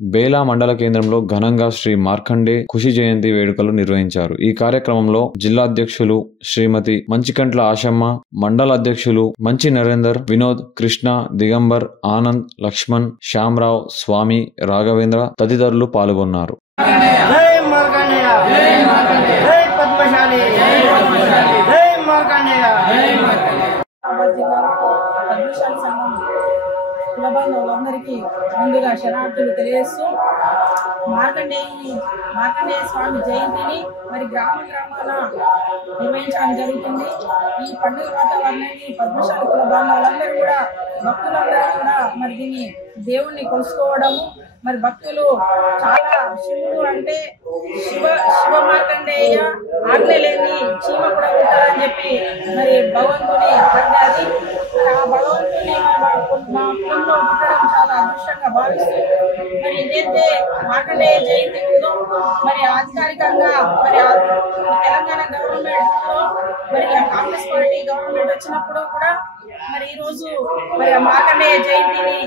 బేలా మండల కేంద్రంలో ఘనంగా శ్రీ మార్కండే ఖుషి జయంతి వేడుకలు నిర్వహించారు. ఈ కార్యక్రమంలో జిల్లా అధ్యక్షులు శ్రీమతి మంచికంట్ల ఆశమ్మ, మండల అధ్యక్షులు మంచి నరేందర్, వినోద్, కృష్ణ, దిగంబర్, ఆనంద్, లక్ష్మణ్, శ్యామరావు, స్వామి, రాఘవేంద్ర తదితరులు పాల్గొన్నారు. కులబాంధవులందరికీ ముందుగా శరణార్థులు తెలియజేస్తూ మార్కండేయ స్వామి జయంతిని మరి గ్రామాల నిర్వహించడం జరుగుతుంది. ఈ పండుగ వాతావరణాన్ని పద్మశాలి కుల బాంధవులందరూ కూడా భక్తులందరూ కూడా మరి దీన్ని దేవుణ్ణి కొలుసుకోవడము, మరి భక్తులు చాలా శివుడు అంటే శివ మార్కండేయ ఆజ్ఞ లేని చీమ కూడా ఉంటారని చెప్పి మరి భగవంతుని అన్నది. ఆ భగవంతుని మా కులంలో ఉండడం చాలా అదృష్టంగా భావిస్తూ మరి ఏదైతే మార్కండేయ జయంతి ఉందో మరి అధికారికంగా మరి తెలంగాణ గవర్నమెంట్ లో మరి కాంగ్రెస్ పార్టీ గవర్నమెంట్ వచ్చినప్పుడు కూడా మరి ఈ రోజు మరి మార్కండేయ జయంతిని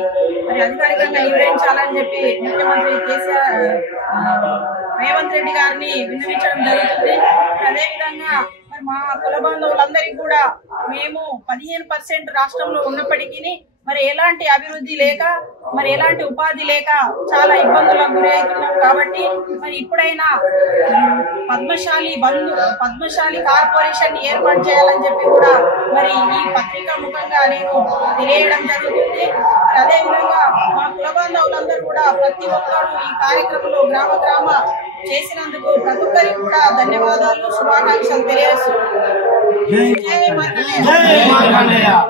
మరి అధికారికంగా నిర్వహించాలని చెప్పి ముఖ్యమంత్రి కేసీఆర్ రేవంత్ రెడ్డి గారిని విన్నవించడం జరుగుతుంది. అదేవిధంగా మరి మా కుల బాంధవులందరికీ కూడా మేము 15% రాష్ట్రంలో ఉన్నప్పటికీ మరి ఎలాంటి అభివృద్ధి లేక మరి ఎలాంటి ఉపాధి లేక చాలా ఇబ్బందులకు గురి అవుతున్నాం. కాబట్టి మరి ఇప్పుడైనా పద్మశాలి కార్పొరేషన్ ఏర్పాటు చేయాలని చెప్పి కూడా మరి ఈ పత్రికా ముఖంగా నేను తెలియడం జరుగుతుంది. అదేవిధంగా మా కుల బాంధవులందరూ కూడా ప్రతి ఒక్కరు ఈ కార్యక్రమంలో గ్రామ చేసినందుకు ప్రతి ఒక్కరికి కూడా ధన్యవాదాలు, శుభాకాంక్షలు తెలియజేస్తూ